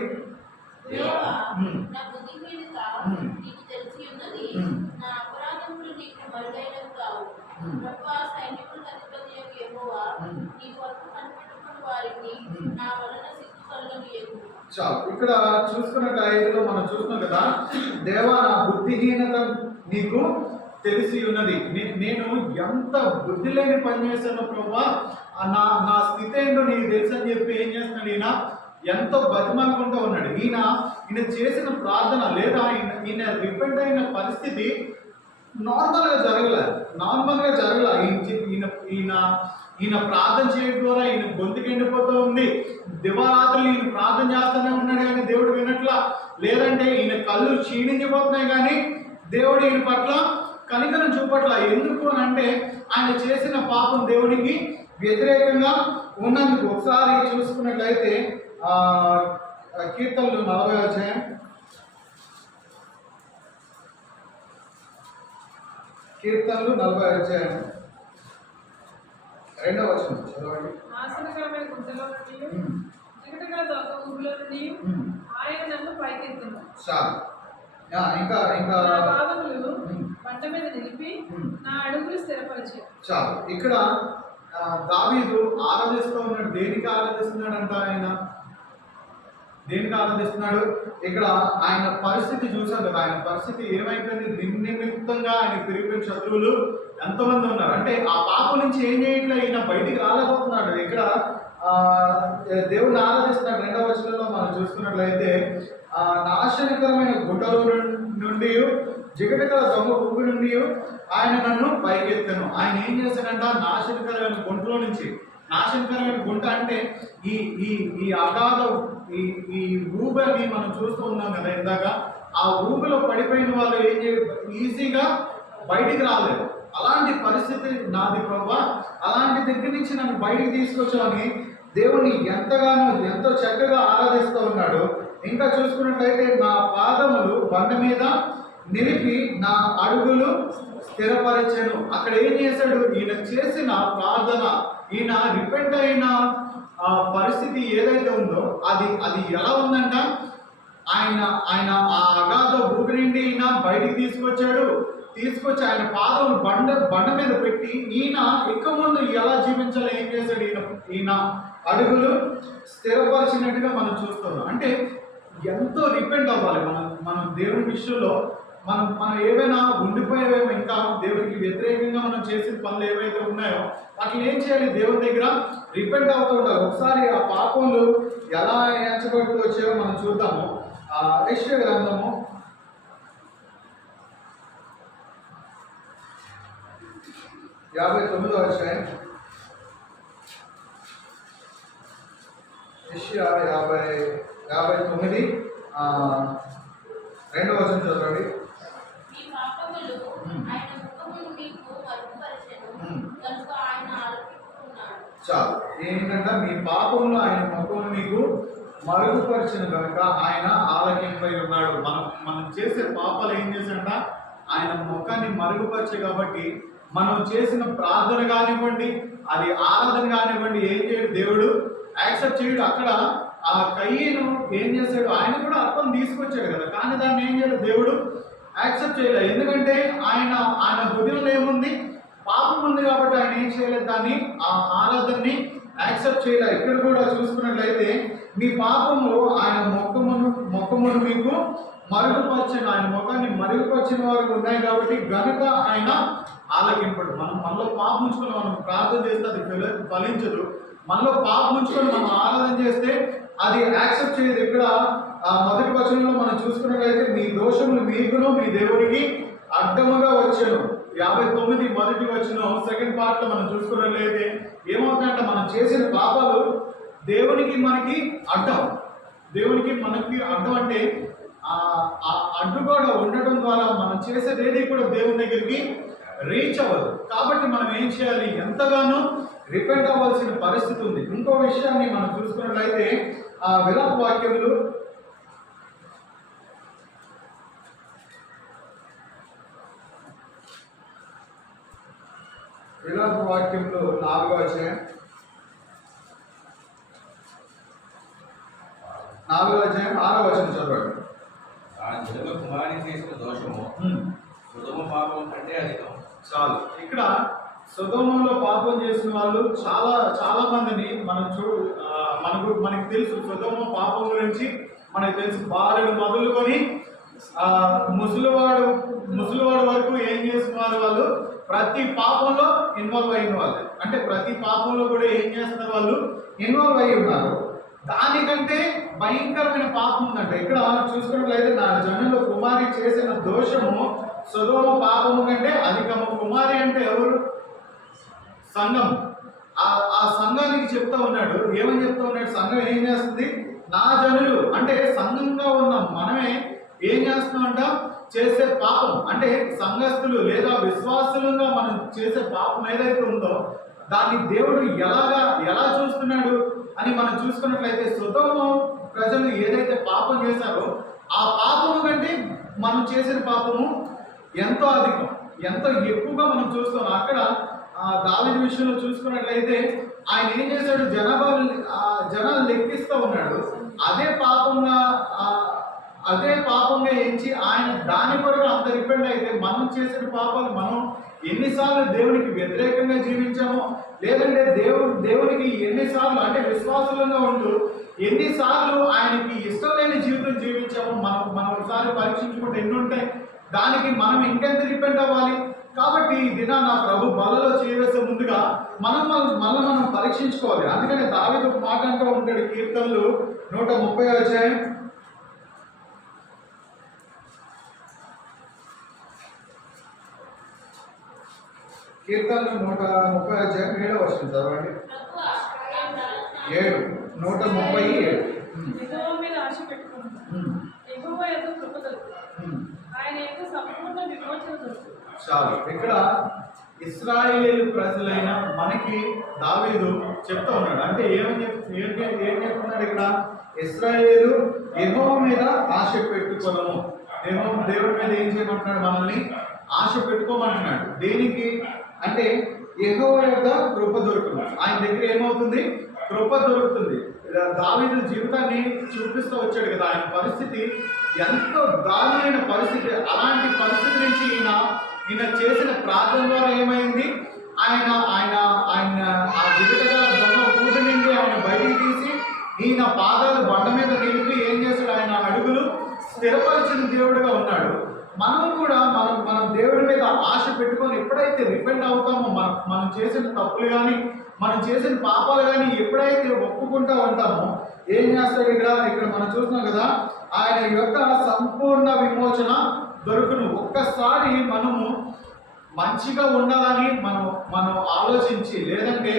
చాలు. ఇక్కడ చూసుకున్నట్టు 5లో మనం చూస్తున్నాం కదా, దేవా నా బుద్ధిహీనత నీకు తెలిసి ఉన్నది. నేను ఎంత బుద్ధి లేని పని చేశాను ప్రభా, నా స్థితి ఏంటో నీకు తెలుసు అని చెప్పి ఏం చేస్తున్నాడు? ఈయన ఎంతో బతిమాలుకుంటూ ఉన్నాడు. ఈయన చేసిన ప్రార్థన లేదా ఈయన రిపెంట్ అయిన పరిస్థితి నార్మల్గా జరగలే. ఈయన ప్రార్థన చేయడం ద్వారా ఈయన గొంతుకు ఎండిపోతూ ఉంది. దివారాత్రులు ఈయన ప్రార్థన చేస్తూనే ఉన్నాడు కానీ దేవుడు వినట్లా. లేదంటే ఈయన కళ్ళు క్షీణించిపోతున్నాయి కానీ దేవుడు ఈయన పట్ల కనికరం చూపట్లా. ఎందుకు అని అంటే ఆయన చేసిన పాపం దేవునికి వ్యతిరేకంగా ఉన్నందుకు. ఒకసారి చూసుకున్నట్లయితే కీర్తనలు 40వ అధ్యాయం, కీర్తనలు 40వ అధ్యాయం 2వ వచనం చదవండి. ఆసనకరమైన గుంటలో నుండి చికటగల దొంగ ఊరిలో నుండి ఆయన నన్ను పైకెత్తిన. చాలు. ఇంకా నా పాదములు బండ మీద నిలిపి నా అడుగులు స్థిరపరిచారు. చాలు. ఇక్కడ దావీదు ఆరాధిస్తూ ఉన్నాడు. దేనికి ఆరాధిస్తున్నాడంట? దేనికి ఆరాధిస్తున్నాడు? ఇక్కడ ఆయన పరిస్థితి చూసాం కదా. ఆయన పరిస్థితి ఏమైపోయింది? నిర్నిమిత్తంగా ఆయన పెరిగిపోయిన శత్రువులు ఎంతమంది ఉన్నారు. అంటే ఆ పాపం నుంచి ఏం చేయట్లే, ఈయన బయటికి రాలేకపోతున్నాడు. ఇక్కడ దేవుడిని ఆరాధిస్తున్నాడు. 2వ వచనంలో మనం చూసుకున్నట్లయితే ఆ నాశనకరమైన గుడ్డల నుండి జిగటగల దొంగ ఊపి నుండి ఆయన నన్ను పైకెత్తాను. ఆయన ఏం చేశాడంట? నాశనకరమైన గుంటలో నుంచి, నాశనకరమైన గుంట అంటే ఈ ఈ ఈ అగాధ ఈ ఈ ఊబని మనం చూస్తూ ఉన్నాం కదా ఇందాక. ఆ ఊబిలో పడిపోయిన వాళ్ళు ఏం ఈజీగా బయటికి రాలేదు. అలాంటి పరిస్థితి నాది ప్రభా, అలాంటి దగ్గర నుంచి నన్ను బయటికి తీసుకొచ్చామని దేవుణ్ణి ఎంతో చక్కగా ఆరాధిస్తూ ఉన్నాడు. ఇంకా చూసుకున్నట్లయితే నా పాదములు బండ మీద నిలిపి నా అడుగులు స్థిరపరిచాను. అక్కడ ఏం చేశాడు? ఈయన చేసిన ప్రార్థన, ఈయన రిపెంట్ అయిన పరిస్థితి ఏదైతే ఉందో అది ఎలా ఉందంట? ఆయన ఆ అగాధ ఊపి నుండి ఈయన బయటికి తీసుకొచ్చి ఆయన పాదం బండ మీద పెట్టి ఈయన ఇక ముందు ఎలా జీవించాలో ఏం చేశాడు? ఈయన అడుగులు స్థిరపరిచినట్టుగా మనం చూస్తున్నాం. అంటే ఎంతో రిపెంట్ అవ్వాలి మనం దేవుని విషయంలో. మనం ఏవైనా ఉండిపోయేవేమో, ఇంకా దేవునికి వ్యతిరేకంగా మనం చేసిన పనులు ఏవైతే ఉన్నాయో వాటిని ఏం చేయాలి? దేవుని దగ్గర రిపెంట్ అవుతూ ఉండాలి. ఒకసారి ఆ పాపంలు ఎలా ఎంచబడుతూ వచ్చాయో మనం చూద్దాము. యెషయా గ్రంథము 59వ అధ్యాయం. యెషయా 59 2వ వచనం చదవండి. మీ పాపములు ఆయన ముఖమును మీకు మరుగుపరిచెను, కనుక ఆయన ఆలకిస్తున్నాడు. చాలు. ఏంటంటే మీ పాపములు ఆయన ముఖమును మీకు మరుగుపరిచిన కనుక ఆయన ఆలకింపై ఉన్నాడు. మనం చేసే పాపాలు ఏం చేశాడంట? ఆయన ముఖాన్ని మరుగుపరిచే కాబట్టి మనం చేసిన ప్రార్థన కానివ్వండి, అది ఆరాధన కానివ్వండి, ఏం చేయడు దేవుడు? యాక్సెప్ట్ చేయడు. అక్కడ ఆ కయ్యను ఏం చేశాడు? ఆయన కూడా అర్పణ తీసుకొచ్చాడు కదా, కానీ దాన్ని ఏం చేయలేదు దేవుడు? యాక్సెప్ట్ చేయలేదు. ఎందుకంటే ఆయన హృదయంలో ఏముంది? పాపం ఉంది కాబట్టి ఆయన ఏం చేయలేదు? దాన్ని, ఆ ఆరాధనని యాక్సెప్ట్ చేయలేదు. ఇక్కడ కూడా చూసుకున్నట్లయితే మీ పాపము ఆయన ముఖమును మీకు మరుగుపరిచిన, ఆయన ముఖాన్ని మరుగుపరిచిన వారు ఉన్నాయి కాబట్టి గనుక ఆయన ఆలకింపడు. మనలో పాపం ఉంచుకొని మనం ప్రార్థన చేస్తే అది ఫలించదు. మనలో పాపం ఉంచుకొని మనం ఆరాధన చేస్తే అది యాక్సెప్ట్ చేయదు. ఇక్కడ మొదటి వచనంలో మనం చూసుకున్నట్లయితే మీ దోషములు మీకును మీ దేవుడికి అడ్డముగా వచ్చాను. 59 మొదటి వచనం సెకండ్ పార్ట్లో మనం చూసుకున్నట్లయితే ఏమవుతుందంటే మనం చేసిన పాపాలు దేవునికి మనకి అడ్డం. దేవునికి మనకి అడ్డం అంటే అడ్డు కూడా ఉండటం ద్వారా మనం చేసేది ఏది కూడా దేవుని దగ్గరికి రీచ్ అవ్వదు. కాబట్టి మనం ఏం చేయాలి? ఎంతగానో రిపెంట్ అవ్వాల్సిన పరిస్థితి ఉంది. ఇంకో విషయాన్ని మనం చూసుకున్నట్లయితే విలాప వాక్యములు 4వ అధ్యాయం 6వ వచనం చదవండి. ఆ జనుల కుమారి చేసిన దోషము సొదొమ పాపం కంటే అధికం. చాలు. ఇక్కడ సొదొమలో పాపం చేసిన వాళ్ళు చాలా మందిని మనం మనకి తెలుసు. సొదొమ పాపం గురించి మనకు తెలుసు. బాలుడు మొదలుకొని ముసలివాడు వరకు ఏం చేస్తున్నారు? వాళ్ళు ప్రతి పాపంలో ఇన్వాల్వ్ అయిన వాళ్ళు. అంటే ప్రతి పాపంలో కూడా ఏం చేస్తున్నారు? వాళ్ళు ఇన్వాల్వ్ అయి ఉన్నారు. దానికంటే భయంకరమైన పాపం ఉందంట. ఇక్కడ చూసుకున్నట్లయితే నా జనుల కుమారి చేసిన దోషము సొదొమ పాపము కంటే అధికము. కుమారి అంటే ఎవరు? సంఘం. ఆ సంఘానికి చెప్తా ఉన్నాడు. ఏమని చెప్తా ఉన్నాడు? సంఘం ఏం చేస్తుంది? నా జనులు అంటే సంఘంగా ఉన్న మనమే ఏం చేస్తున్నామంట? చేసే పాపం అంటే సంఘస్థులు లేదా విశ్వాసులుగా మనం చేసే పాపం ఏదైతే ఉందో దాన్ని దేవుడు ఎలా చూస్తున్నాడు అని మనం చూసుకున్నట్లయితే సొదొమ ప్రజలు ఏదైతే పాపం చేశారో ఆ పాపము కంటే మనం చేసిన పాపము ఎంతో అధికం, ఎంతో ఎక్కువగా మనం చూస్తాం. అక్కడ దావీదు విషయంలో చూసుకున్నట్లయితే ఆయన ఏం చేశాడు? జనాలు లెక్కిస్తూ ఉన్నాడు. అదే పాపంగా ఎంచి ఆయన దాని కొరకు అంత రిపెండ్ అయితే మనం చేసిన పాపాలు మనం ఎన్నిసార్లు దేవునికి వ్యతిరేకంగా జీవించామో, లేదంటే దేవునికి ఎన్నిసార్లు అంటే విశ్వాసులంగా ఉంటూ ఎన్నిసార్లు ఆయనకి ఇష్టం లేని జీవితం జీవించామో మనం ఒకసారి పరీక్షించుకుంటే ఎన్ని ఉంటాయి. దానికి మనం ఇంకెంత రిపెండ్ అవ్వాలి. కాబట్టి ఈ దిన నా ప్రభు బలలో చేయవేసే ముందుగా మనం పరీక్షించుకోవాలి. అందుకని దావీదు ఒక మాట అంటూ ఉంటాడు. కీర్తనలు 130వ అధ్యాయం కీర్తనలు 130 చదవండి. ప్రభువా, నా ప్రార్థన 7 137. యెహోవా మీద ఆశ పెట్టుకుంటాను. యెహోవా యొక్క కృప దొరుకుతుంది. ఆయన యొక్క సంపూర్ణ విమోచన దొరుకుతుంది. చాలు. ఇక్కడ ఇశ్రాయేలు ప్రజలైన మనకి దావీదు చెప్తా ఉన్నాడు. అంటే ఏం చెప్తున్నాడు ఇక్కడ? ఇశ్రాయేలు యెహోవా మీద ఆశ పెట్టుకోనము. దేవుడి మీద ఏం చేయమంటున్నాడు? మనల్ని ఆశ పెట్టుకోమంటున్నాడు. దేనికి అంటే యెహోవా యొక్క కృప దొరుకుతుంది. ఆయన దగ్గర ఏమవుతుంది? కృప దొరుకుతుంది. దావీదు జీవితాన్ని చూపిస్తూ వచ్చాడు కదా. ఆయన పరిస్థితి ఎంతో దారుణమైన పరిస్థితి. అలాంటి పరిస్థితి నుంచి ఈయన చేసిన ప్రార్థన ద్వారా ఏమైంది? ఆయన ఆయన ఆయన ఆ జిగటగల దొంగ కూట నుండి ఆయన బయటికి తీసి ఈయన పాదాలు బండ మీద నిలిపి ఏం చేశాడు? ఆయన అడుగులు స్థిరపరిచిన దేవుడిగా ఉన్నాడు. మనం కూడా మనం దేవుడి మీద ఆశ పెట్టుకొని ఎప్పుడైతే రిపెంట్ అవుతామో, మనం చేసిన తప్పులు కానీ మనం చేసిన పాపాలు కానీ ఎప్పుడైతే ఒప్పుకుంటూ ఉంటామో ఏం చేస్తాడు? ఇక్కడ మనం చూస్తున్నాం కదా, ఆయన యొక్క సంపూర్ణ విమోచన దొరుకును. ఒక్కసారి మనము మంచిగా ఉండాలని మనం ఆలోచించి, లేదంటే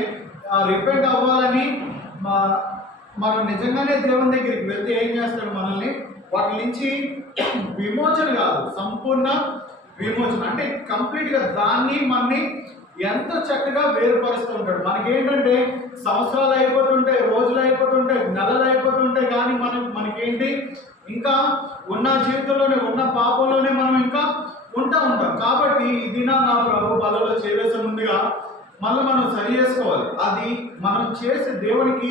రిపెంట్ అవ్వాలని మనం నిజంగానే దేవుని దగ్గరికి వెళ్తే ఏం చేస్తాడు? మనల్ని వాటి నుంచి విమోచన కాదు, సంపూర్ణ విమోచన అంటే కంప్లీట్గా మనని ఎంతో చక్కగా వేరుపరుస్తూ ఉంటాడు. మనకేంటంటే సంవత్సరాలు అయిపోతుంటాయి, రోజులు అయిపోతుంటాయి, నెలలు అయిపోతుంటాయి, కానీ మనకేంటి ఇంకా ఉన్న జీవితంలోనే ఉన్న పాపంలోనే మనం ఇంకా ఉంటాం. కాబట్టి ఇది నా ప్రభు బలలో చేవేసే ముందుగా మనం సరి చేసుకోవాలి. అది మనం చేసే దేవునికి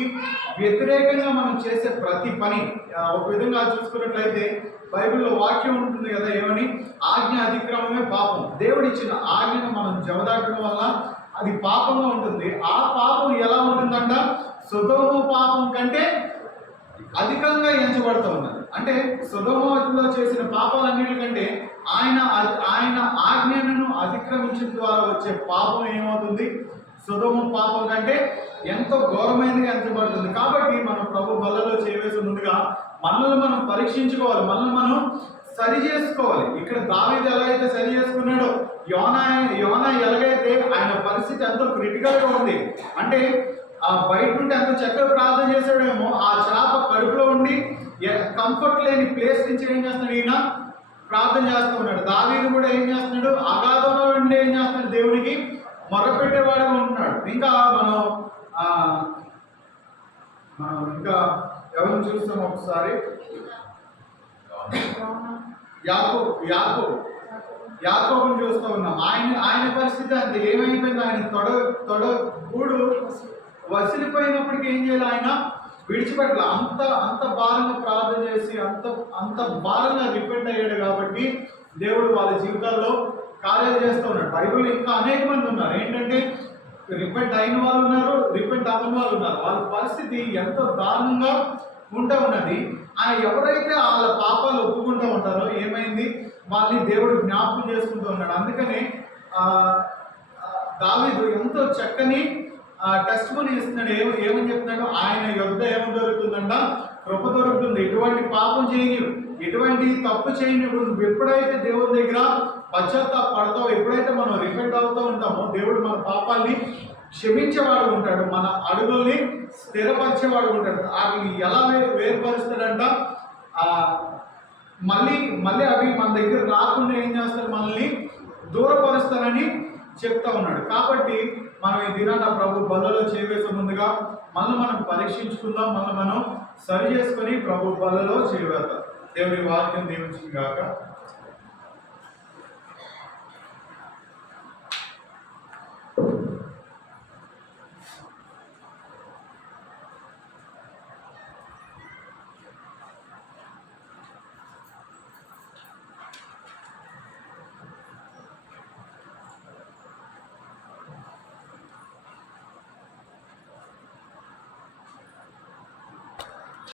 వ్యతిరేకంగా మనం చేసే ప్రతి పని ఒక విధంగా చూసుకున్నట్లయితే బైబిల్లో వాక్యం ఉంటుంది కదా, ఏమని? ఆజ్ఞ అతిక్రమమే పాపం. దేవుడు ఇచ్చిన ఆజ్ఞను మనం జవదాటడం వల్ల అది పాపంగా ఉంటుంది. ఆ పాపం ఎలా ఉంటుందంట? సొదొమ పాపం కంటే అధికంగా ఎంచబడుతూ ఉన్నది. అంటే సొదొమలో చేసిన పాపాలన్నిటికంటే ఆయన ఆజ్ఞను అతిక్రమించిన ద్వారా వచ్చే పాపం ఏమవుతుంది? సొదొమ పాపం కంటే ఎంతో ఘోరమైనదిగా ఎంచబడుతుంది. కాబట్టి మనం ప్రభు బలలో చేయవేసే ముందుగా మనల్ని మనం పరీక్షించుకోవాలి, మనల్ని మనం సరి చేసుకోవాలి. ఇక్కడ దావీదు ఎలాగైతే సరి చేసుకున్నాడో, యోనా ఎలాగైతే ఆయన పరిస్థితి ఎంతో క్రిటికల్గా ఉంది. అంటే బయట నుండి ఎంత చక్కగా ప్రార్థన చేశాడేమో, ఆ చేప కడుపులో ఉండి కంఫర్ట్ లేని ప్లేస్ నుంచి ఏం చేస్తున్నాడు? ఈయన ప్రార్థన చేస్తూ ఉన్నాడు. దావీదు కూడా ఏం చేస్తున్నాడు? అగాధంలో ఉండి ఏం చేస్తున్నాడు? దేవునికి మొరపెట్టేవాడుగా ఉంటున్నాడు. ఇంకా మనం ఇంకా ఎవరిని చూస్తాం? ఒకసారి యాకోబుని చూస్తూ ఉన్నాం. ఆయన పరిస్థితి అంతే. ఏమైపోయింది? ఆయన తొడ గూడు వసిలిపోయినప్పటికీ ఏం చేయాలి? ఆయన విడిచిపెట్టాలి. అంత భారంగా ప్రార్థన చేసి అంత భారంగా రిపెంట్ అయ్యాడు. కాబట్టి దేవుడు వాళ్ళ జీవితాల్లో కార్యాలు చేస్తూ ఉన్నాడు. బైబిల్ ఇంకా అనేక మంది ఉన్నారు. ఏంటంటే రిపెంట్ అయిన వాళ్ళు ఉన్నారు, రిపెంట్ అవ్వని వాళ్ళు ఉన్నారు. వాళ్ళ పరిస్థితి ఎంతో దారుణంగా ఉంటా ఉన్నది. ఎవరైతే వాళ్ళ పాపాలు ఒప్పుకుంటూ ఉంటారో ఏమైంది? వాళ్ళని దేవుడు జ్ఞాపకం చేసుకుంటూ ఉన్నాడు. అందుకనే దావీదు ఎంతో చక్కని టెస్టిమనీ ఇస్తున్నాడు. ఏమని చెప్తున్నాడు? ఆయన యొద్ద ఏమి దొరుకుతుందంట? కృప దొరుకుతుంది. ఎటువంటి పాపం చేయని, ఎటువంటి తప్పు చేయని నువ్వు ఎప్పుడైతే దేవుడి దగ్గర పశ్చాత్తాపడతావు, ఎప్పుడైతే మనం రిపెంట్ అవుతూ ఉంటామో దేవుడు మన పాపాల్ని క్షమించేవాడు ఉంటాడు, మన అడుగుల్ని స్థిరపరిచేవాడు ఉంటాడు. వాటిని ఎలా వేరుపరుస్తాడంట? మళ్ళీ అవి మన దగ్గర రాకుండా ఏం చేస్తారు? మనల్ని దూరపరుస్తారని చెప్తా ఉన్నాడు. కాబట్టి మనం ఈ దినాన ప్రభు బలలో చేయవేసే ముందుగా మనం పరీక్షించుకుందాం, మనం సరి చేసుకొని ప్రభు బలలో చేయవేద్దాం. దేవుడి వాక్యం దీవించుగాక.